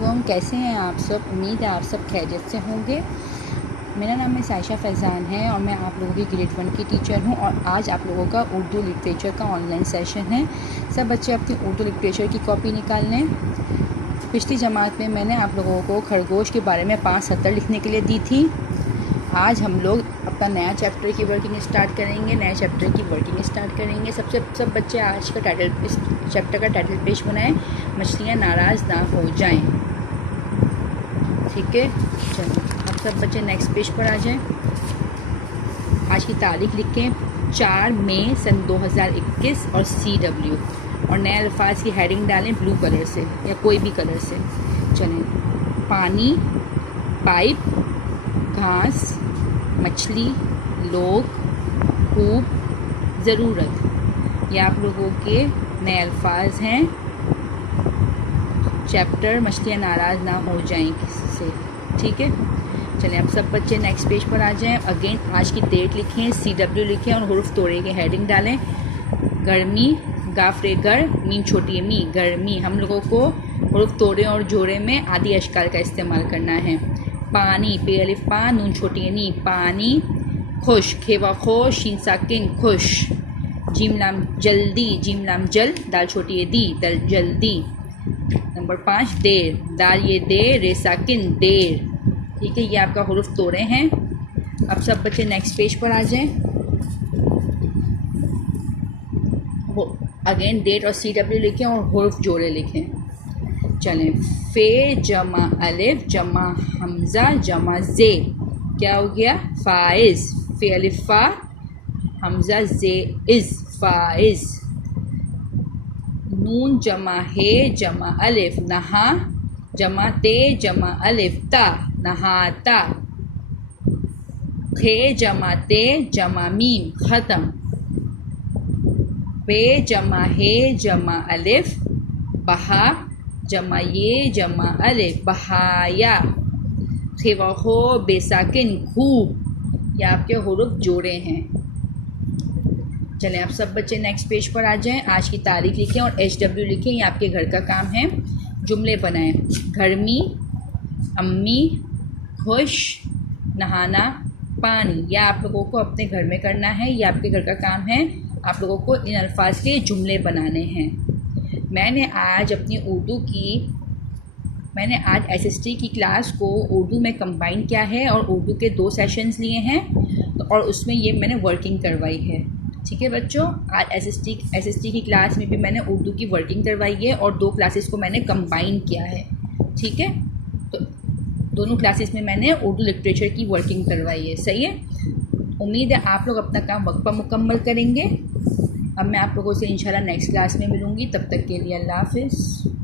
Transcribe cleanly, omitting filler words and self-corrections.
वालेकुम। कैसे हैं आप सब? उम्मीद है आप सब खैरियत से होंगे। मेरा नाम है साइशा फैज़ान है और मैं आप लोगों की ग्रेड 1 की टीचर हूं और आज आप लोगों का उर्दू लिटरेचर का ऑनलाइन सेशन है। सब बच्चे अपनी उर्दू लिटरेचर की कॉपी निकाल लें। पिछली जमात में मैंने आप लोगों को खरगोश के बारे में 5 सतर लिखने के लिए दी थी। आज हम लोग अपना नया चैप्टर की वर्किंग स्टार्ट करेंगे। नए चैप्टर की वर्किंग स्टार्ट करेंगे। सब बच्चे आज का इस चैप्टर का टाइटल पेज बनाएं, मछलियाँ नाराज़ ना हो जाएं। ठीक है, चलो अब सब बच्चे नेक्स्ट पेज पर आ जाएं। आज की तारीख लिखें 4 मई सन 2021 और CW और नए अल्फाज की हेडिंग डालें ब्लू कलर से या कोई भी कलर से। चलें, पानी, पाइप, घास, मछली, लोग, खूब, ज़रूरत, ये आप लोगों के नए अल्फाज हैं। चैप्टर मछलियाँ नाराज़ ना हो जाएं किसी से। ठीक है, चलें अब सब बच्चे नेक्स्ट पेज पर आ जाएं। अगेन आज की डेट लिखें, CW लिखें और हुर्फ तोड़े के हेडिंग डालें। गर्मी, गाफरे गर, मीम छोटी मी, गर्मी। हम लोगों को हुर्फ तोड़े और जोड़े में आदि अशकाल का इस्तेमाल करना है। पानी, पे अलिफ पा, नून छोटी नी, पानी। खुश, खेवा खो, शीन साकिन, खुश। जीम लाम जल्दी, जीम लाम जल, दाल छोटी दी, दल जल्दी। नंबर 5 देर, दाल ये देर, रे साकिन, देर। ठीक है, ये आपका हुर्फ तोड़े हैं। अब सब बच्चे नेक्स्ट पेज पर आ जाएं। अगेन डेट और CW लिखें और हुर्फ जोड़े लिखें। चलें, फे जमा अलिफ जमा हमज़ा जमा जे, क्या हो गया? फ़ाइज़। फे अलिफ फ़ा, हमज़ा जे इज़, फ़ाइज़। नून जमा हे जमा अलिफ नहा, जमा ते जमा अलिफ ता, नहाता। खे जमा ते जमा मीम, ख़त्म। बे जमा हे जमा अलिफ बहा, जमा ये जमा अलिफ बहाया। खेवा हो बेसाकिन, खूब। ये आपके हुर्फ जोड़े हैं। चलें अब सब बच्चे नेक्स्ट पेज पर आ जाएं। आज की तारीख लिखें और HW लिखें, ये आपके घर का काम है। जुमले बनाएं। गर्मी, अम्मी, खुश, नहाना, पानी। यह आप लोगों को अपने घर में करना है, ये आपके घर का काम है। आप लोगों को इन अल्फाज के जुमले बनाने हैं। मैंने आज SST की क्लास को उर्दू में कंबाइन किया है और उर्दू के 2 सेशंस लिए हैं और उसमें ये मैंने वर्किंग करवाई है। ठीक है बच्चों, आज SST की क्लास में भी मैंने उर्दू की वर्किंग करवाई है और 2 क्लासेस को मैंने कंबाइन किया है। ठीक है, तो दोनों क्लासेस में मैंने उर्दू लिटरेचर की वर्किंग करवाई है। सही है, उम्मीद है आप लोग अपना काम वक्त पर मुकम्मल करेंगे। अब मैं आप लोगों से इंशाल्लाह नेक्स्ट क्लास में मिलूँगी। तब तक के लिए अल्लाह हाफ़िज़।